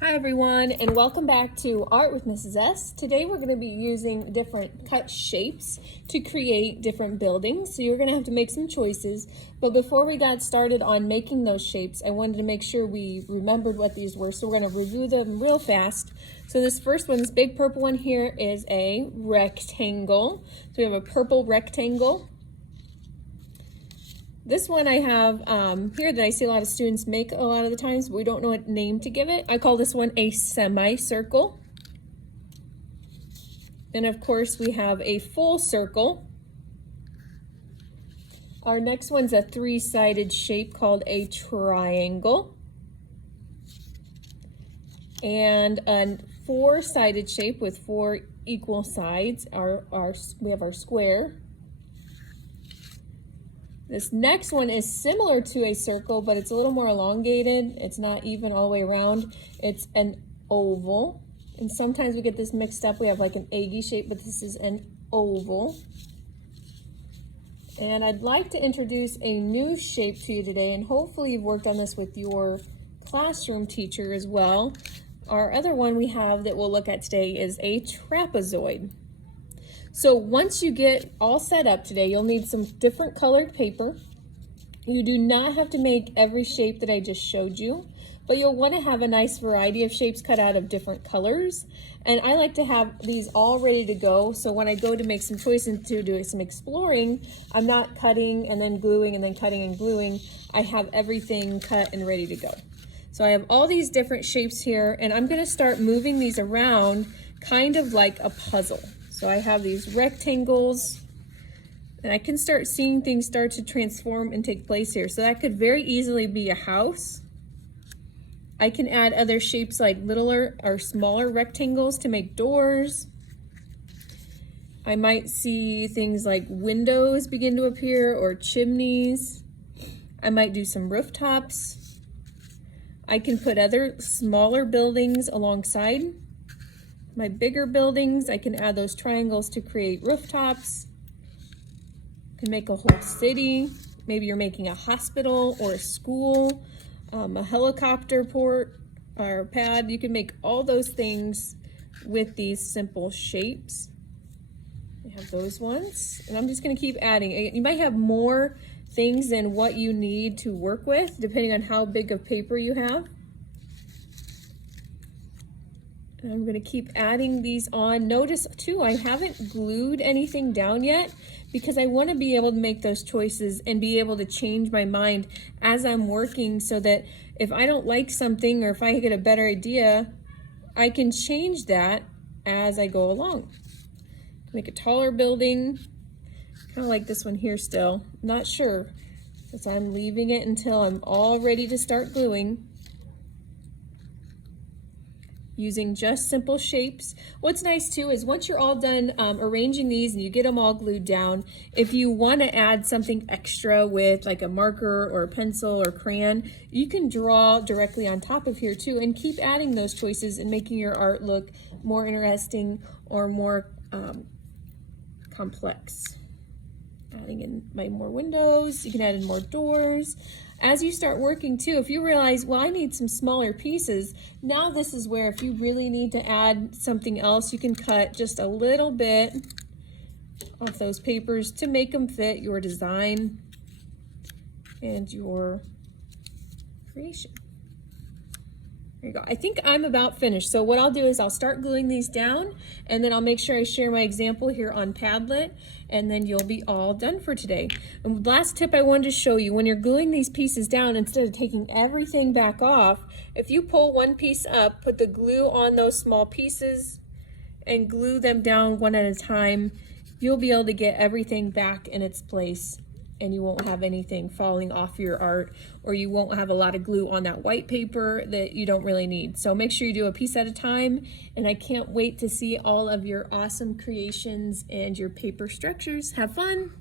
Hi everyone, and welcome back to Art with Mrs. S. Today we're going to be using different cut shapes to create different buildings. So you're going to have to make some choices. But before we got started on making those shapes, I wanted to make sure we remembered what these were. So we're going to review them real fast. So this first one, this big purple one here, is a rectangle. So we have a purple rectangle. This one I have here that I see a lot of students make a lot of the times, but we don't know what name to give it. I call this one a semicircle. Then of course we have a full circle. Our next one's a three-sided shape called a triangle. And a four-sided shape with four equal sides, we have our square. This next one is similar to a circle, but it's a little more elongated. It's not even all the way around. It's an oval. And sometimes we get this mixed up. We have like an eggy shape, but this is an oval. And I'd like to introduce a new shape to you today, and hopefully you've worked on this with your classroom teacher as well. Our other one we have that we'll look at today is a trapezoid. So once you get all set up today, you'll need some different colored paper. You do not have to make every shape that I just showed you, but you'll want to have a nice variety of shapes cut out of different colors. And I like to have these all ready to go, so when I go to make some choices to do some exploring, I'm not cutting and then gluing and then cutting and gluing. I have everything cut and ready to go. So I have all these different shapes here, and I'm going to start moving these around kind of like a puzzle. So I have these rectangles, and I can start seeing things start to transform and take place here. So that could very easily be a house. I can add other shapes like littler or smaller rectangles to make doors. I might see things like windows begin to appear or chimneys. I might do some rooftops. I can put other smaller buildings alongside my bigger buildings. I can add those triangles to create rooftops. I can make a whole city. Maybe you're making a hospital or a school, a helicopter port or pad. You can make all those things with these simple shapes. I have those ones, and I'm just going to keep adding. You might have more things than what you need to work with, depending on how big of paper you have. I'm going to keep adding these on. Notice too, I haven't glued anything down yet because I want to be able to make those choices and be able to change my mind as I'm working, so that if I don't like something or if I get a better idea, I can change that as I go along. Make a taller building, kind of like this one here still. Not sure, because I'm leaving it until I'm all ready to start gluing. Using just simple shapes. What's nice too is once you're all done arranging these and you get them all glued down, if you want to add something extra with like a marker or a pencil or crayon, you can draw directly on top of here too, and keep adding those choices and making your art look more interesting or more complex. Adding in more windows, you can add in more doors. As you start working too, if you realize, well, I need some smaller pieces, now this is where if you really need to add something else, you can cut just a little bit off those papers to make them fit your design and your creation. There you go. I think I'm about finished. So what I'll do is I'll start gluing these down, and then I'll make sure I share my example here on Padlet, and then you'll be all done for today. And last tip I wanted to show you, when you're gluing these pieces down, instead of taking everything back off, if you pull one piece up, put the glue on those small pieces and glue them down one at a time, you'll be able to get everything back in its place, and you won't have anything falling off your art, or you won't have a lot of glue on that white paper that you don't really need. So make sure you do a piece at a time, and I can't wait to see all of your awesome creations and your paper structures. Have fun!